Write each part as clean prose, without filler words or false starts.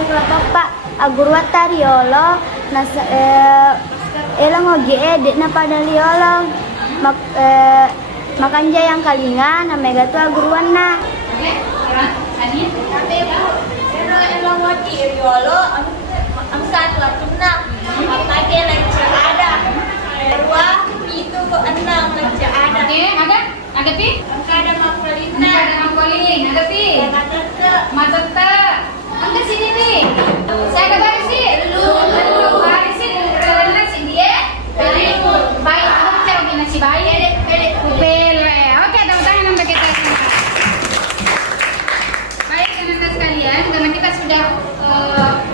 boleh Pak agurwa tariolo nas elang oge edit na pada liolo makanja yang kalinga na mega tu agurwan na. Pero elang wati riolo am satu atuna makake lecture ada. Dua itu enam lecture ada. Ada pi? Ada makulina. Ada pi? Matata. Angkat sini pi. Saya ada baris sih. Baris sih. Karena sih dia. Baik. Aku cari gimana sih baik. Pele. Oke, tepuk tangan untuk kita semua. Baik, teman-teman sekalian, karena kita sudah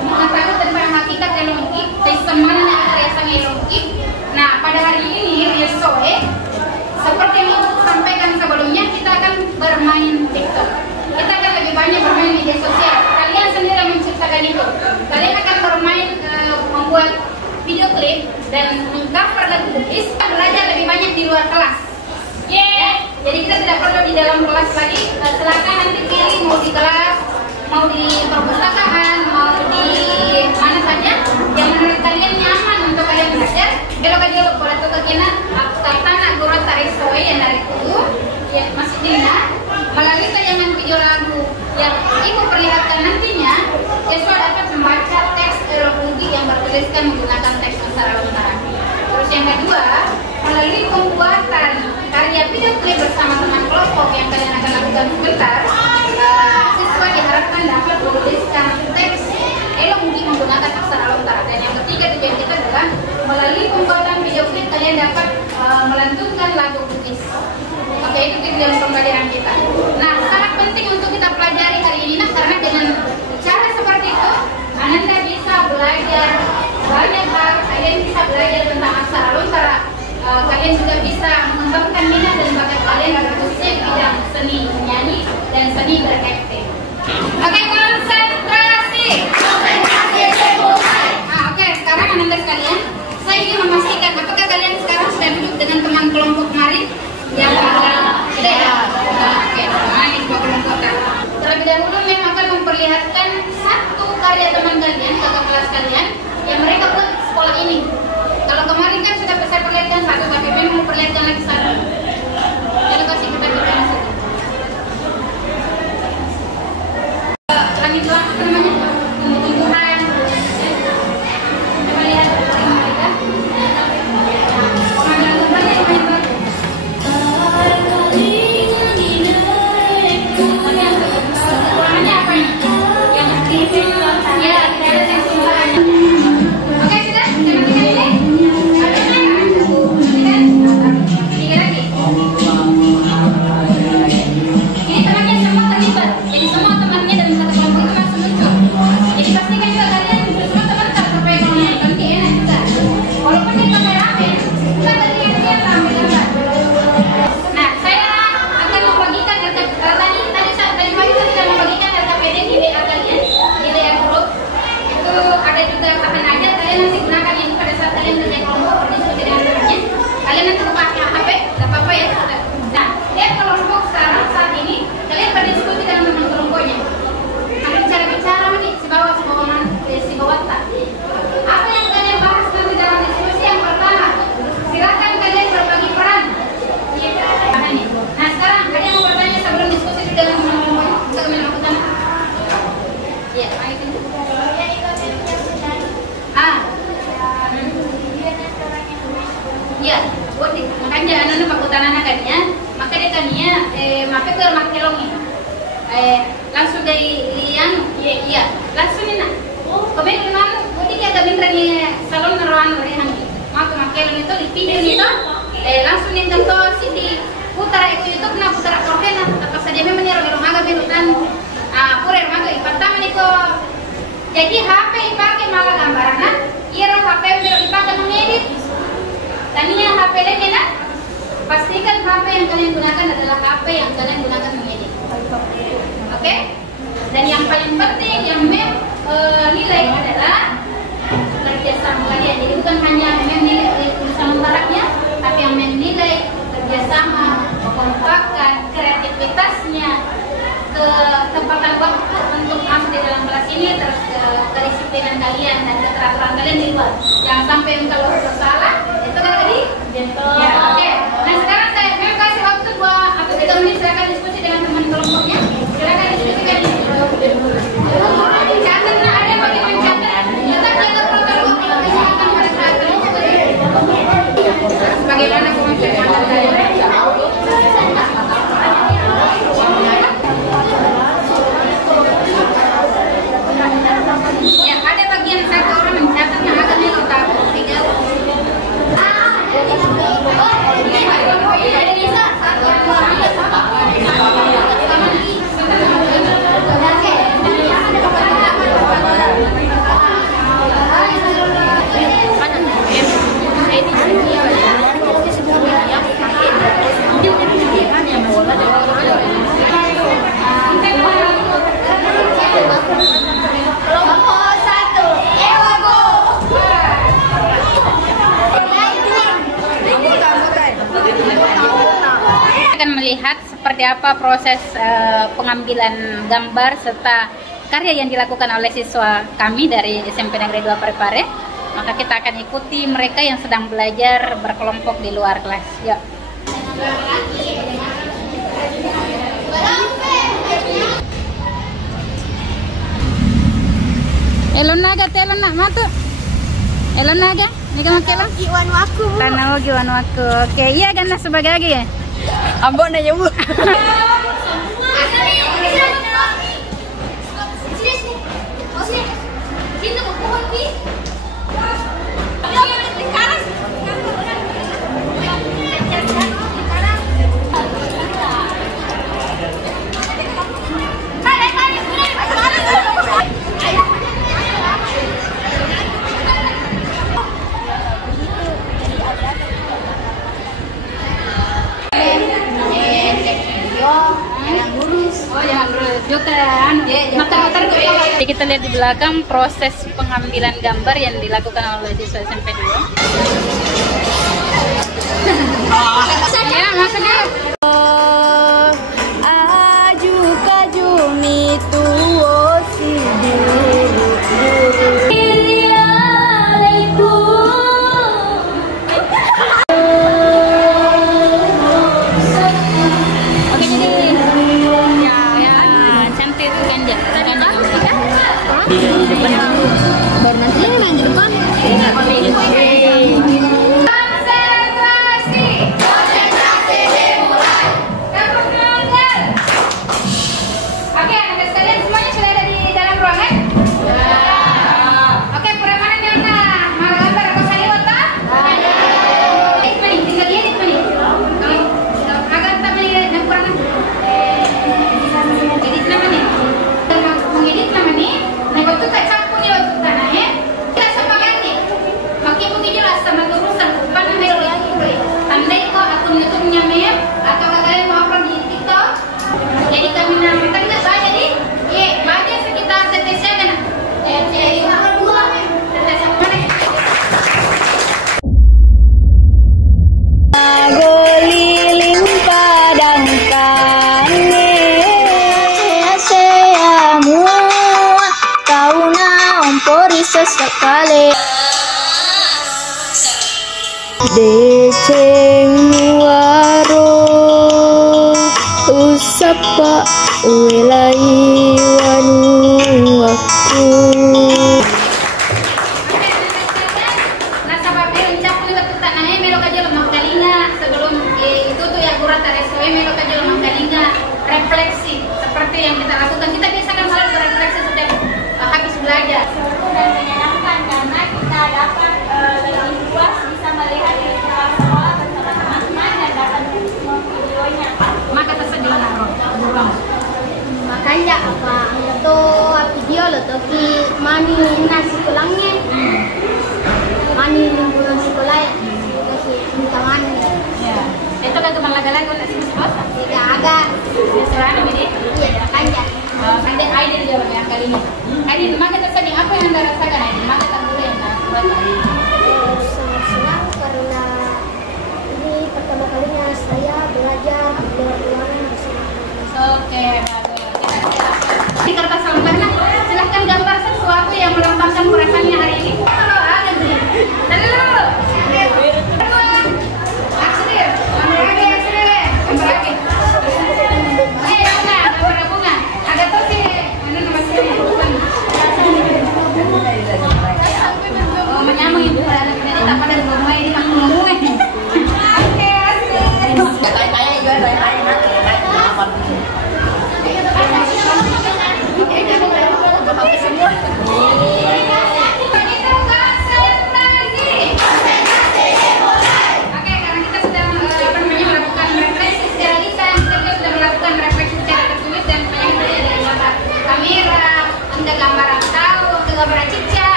mengetahui tentang hakikat elongki, semangatnya kreasi elongki. Nah, pada hari ini Riesoe, seperti yang sampaikan sebelumnya, kita akan bermain TikTok. Kita akan lebih banyak bermain media sosial. Kalian sendiri yang menciptakan itu. Kalian akan bermain membuat video klip dan mengcover lagu Bugis. Kita belajar lebih banyak di luar kelas. Jadi kita tidak perlu di dalam kelas lagi. Silakan nanti pilih mau di kelas, mau di perpustakaan, mau di mana saja yang menurut kalian nyaman untuk kalian belajar. Kalau boleh tuh kena tanah guru tarik soe yang dari itu yang masih dina melalui tayangan video lagu yang ibu perlihatkan nantinya, siswa dapat membaca teks Erobugi yang bertuliskan menggunakan teks Nusantara. Terus yang kedua, melalui pembuatan karya video klip bersama teman kelompok yang kalian akan lakukan sebentar, siswa diharapkan dapat menuliskan teks Erobugi menggunakan aksara Lontara. Dan yang ketiga tujuan kita adalah melalui pembuatan video klip kalian dapat melantunkan lagu Bugis. Oke, itu tujuan pembelajaran kita. Nah, sangat penting untuk kita pelajari hari ini, karena dengan cara seperti itu, Anda bisa belajar banyak hal. Kalian bisa belajar tentang aksara Lontara. Kalian juga bisa mengembangkan minat dan bakat kalian khususnya di bidang seni menyanyi dan seni beracting. Oke, konsentrasi. Oke, sekarang anak-anak sekalian, saya ingin memastikan apakah kalian sekarang sudah duduk dengan teman kelompok kemarin yang Oke, baik, kelompok. Terlebih dahulu memang akan memperlihatkan satu karya teman kalian, kakak kelas kalian yang mereka buat sekolah ini. Kalau kemarin kan sudah saya perlihatkan satu, tapi memang mau perlihatkan lagi satu. Jadi kasih kita berikan satu. Langit doang apa namanya? Tumbuh-tumbuhan. Coba lihat mereka. Ya, makanya anak-anak pakutan anak kania, maka dia kania, maka ke makelongi, langsung dari lian, iya, langsung ini nak, kemudian mana, budi kita bintangnya salon nerawan dari hangi, maka makelong itu di video itu, langsung yang contoh sini, putar itu YouTube, na putar korken, apa saja memang yang orang agak berutan, pura orang agak pertama nih kok, jadi HP dipakai malah gambaran, iya HP udah dipakai mengedit. Tania HP lagi nak, pastikan HP yang kalian gunakan adalah HP yang kalian gunakan mengedit. Oke? Dan yang paling penting yang nilai adalah kerjasama kalian. Jadi bukan hanya menilai tulisan Lontaranya, tapi yang menilai kerjasama, kekompakan, kreativitasnya, ketepatan waktu untuk masuk di dalam kelas ini terus kedisiplinan kalian dan keteraturan kalian di luar. Jangan sampai kalau salah itu kan tadi. Ya, oke. Nah sekarang saya mau kasih waktu 2 atau 3 menit, silakan diskusi dengan teman kelompoknya. Silakan diskusikan di sini. Catat, nah ada yang mau mencatat. Tetap jaga protokol kesehatan pada saat kelompok. Bagaimana konsep Anda saya? Ya, ada bagian satu orang mencatat yang agak nilai takut 3. Akan melihat seperti apa proses pengambilan gambar serta karya yang dilakukan oleh siswa kami dari SMP Negeri 2 Parepare. Maka kita akan ikuti mereka yang sedang belajar berkelompok di luar kelas. Yuk. Elon naga telon nak matu. Elon naga, ni kamu kelon? Iwan waku. Tanah giwan waku. Oke, iya kan sebagai lagi ya? Ambon na yung Jadi kita lihat di belakang proses pengambilan gambar yang dilakukan oleh siswa SMP 2. Ya, maksudnya aju kaju mituo si dulu. oke, jadi ya cantik kan ya. Baru nanti main di depan. Oke, anak sekalian semuanya sudah ada di dalam ruangan? Oke, puremana nih Ana? Mau gambar apa sani wata? Mani, tinggal dia nih mani. Agak tamai dan kurang. Edit nama nih. Mengedit nama nih. Nah, waktu tak campur dia waktu tanah ya. Kita sepakat nih. Makin mungkin jelas sama turusan. Mana mereka lagi boleh. Tandai kok akun YouTube-nya Mem atau kalian mau upload di TikTok. Jadi kami nanti nggak saja di, bagian sekitar tetesnya kan? Jadi dua, tetes apa nih? Goliling padang kane seamu kau na ompori sesekali deceng waro usapa welai wanu aku. Nah, sabab uncap ni waktu tak naik melok aja lemah kalinga sebelum itu tuh yang kurang teresoe melok aja lemah kalinga refleksi seperti yang kita lakukan. Kita biasakan malah berefleksi setiap habis belajar. Dan menyenangkan karena kita dapat lebih luas bisa melihat sekolah bersama teman-teman dan dapat semua videonya. Maka tersedia naruh burung. Makanya apa itu video lo tuh ki mani nasi tulangnya mani lingkungan sekolah kasih minta mani Ya, itu kan cuma laga-laga nak sih bosan. tidak agak Restoran ini. iya makanya Nanti Aidin jawab yang kali ini. Aidin, maka tersedia apa yang anda rasakan Aidin? Maka tak boleh yang anda buat Aidin. sangat senang karena ini pertama kalinya saya belajar di luar ruangan bersama. Oke,